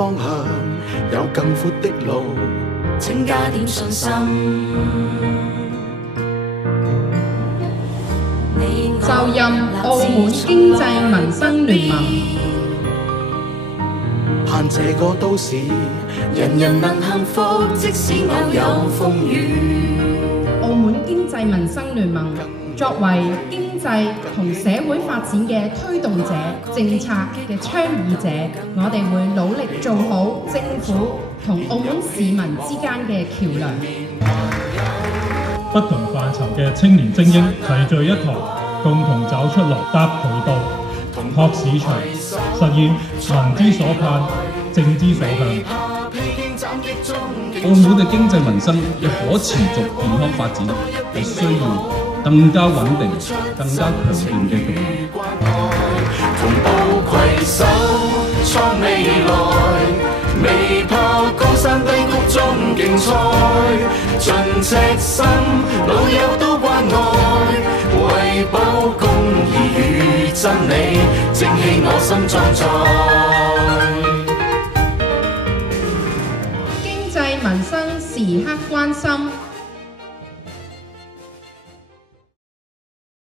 方向，有更闊的路，請加點信心。就任澳門經濟民生聯盟，盼這個都市人人能幸福，即使偶有風雨。澳門經濟民生聯盟作為經濟同社會發展嘅推動者、政策嘅倡議者，我哋會努力做好政府同澳門市民之間嘅橋梁。不同範疇嘅青年精英齊聚一堂，共同走出來，搭渠道，拓市場，實現民之所盼，政之所向。澳門嘅經濟民生嘅可持續健康發展係需要更加穩定、更加強健嘅共識。同步攜手創未來，未怕高山低谷中競賽，盡赤心老友都關愛，為保公義與真理，正氣我心中在。經濟民生時刻關心。